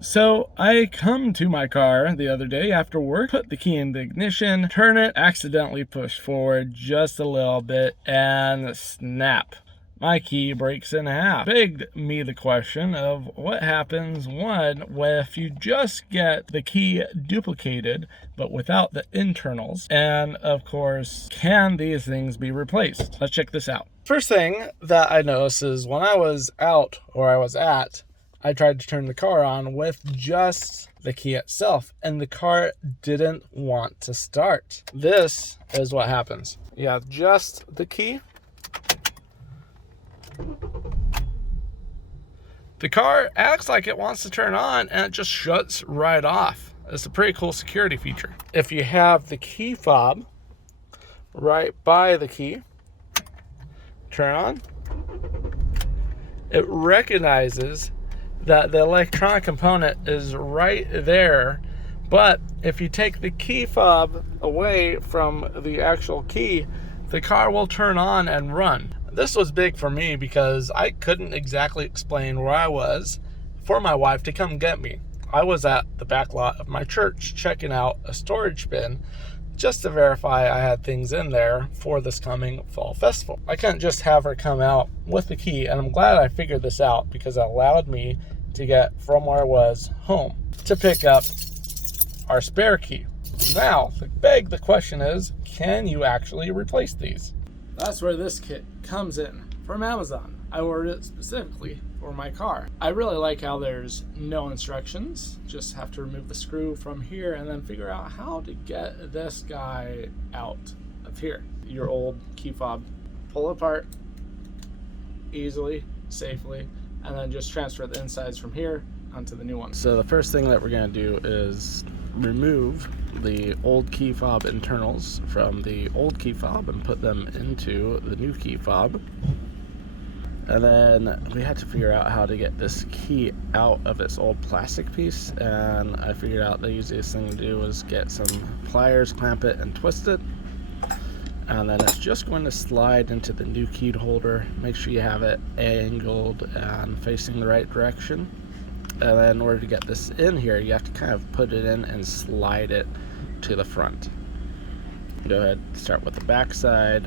So I come to my car the other day after work, put the key in the ignition, turn it, accidentally push forward just a little bit, and snap. My key breaks in half. Begged me the question of what happens if you just get the key duplicated but without the internals, and of course, can these things be replaced? Let's check this out. First thing that I noticed is when I was out or I was at, I tried to turn the car on with just the key itself, and the car didn't want to start. This is what happens. You have just the key. The car acts like it wants to turn on and it just shuts right off. It's a pretty cool security feature. If you have the key fob right by the key, turn on, it recognizes that the electronic component is right there, but if you take the key fob away from the actual key, the car will turn on and run. This was big for me because I couldn't exactly explain where I was for my wife to come get me. I was at the back lot of my church checking out a storage bin just to verify I had things in there for this coming fall festival. I couldn't just have her come out with the key, and I'm glad I figured this out because it allowed me to get from where I was home to pick up our spare key. Now, the question is, can you actually replace these? That's where this kit comes in from Amazon. I ordered it specifically for my car. I really like how there's no instructions. Just have to remove the screw from here and then figure out how to get this guy out of here. Your old key fob, pull it apart easily, safely, and then just transfer the insides from here onto the new one. So the first thing that we're going to do is remove the old key fob internals from the old key fob and put them into the new key fob. And then we had to figure out how to get this key out of its old plastic piece, and I figured out the easiest thing to do was get some pliers, clamp it, and twist it. And then it's just going to slide into the new key holder. Make sure you have it angled and facing the right direction. And then in order to get this in here, you have to kind of put it in and slide it to the front. Go ahead, start with the back side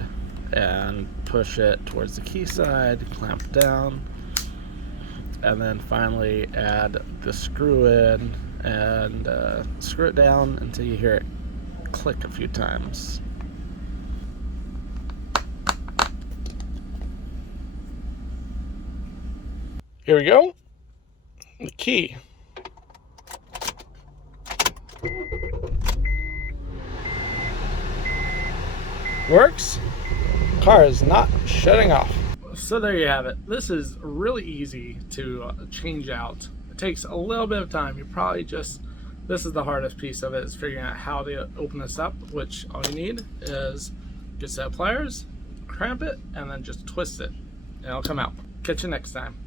and push it towards the key side, clamp down, and then finally add the screw in and screw it down until you hear it click a few times. Here we go. The key. Works. Car is not shutting off. So there you have it. This is really easy to change out. It takes a little bit of time. You probably this is the hardest piece of it, is figuring out how to open this up, which all you need is a good set of pliers, cramp it, and then just twist it, and it'll come out. Catch you next time.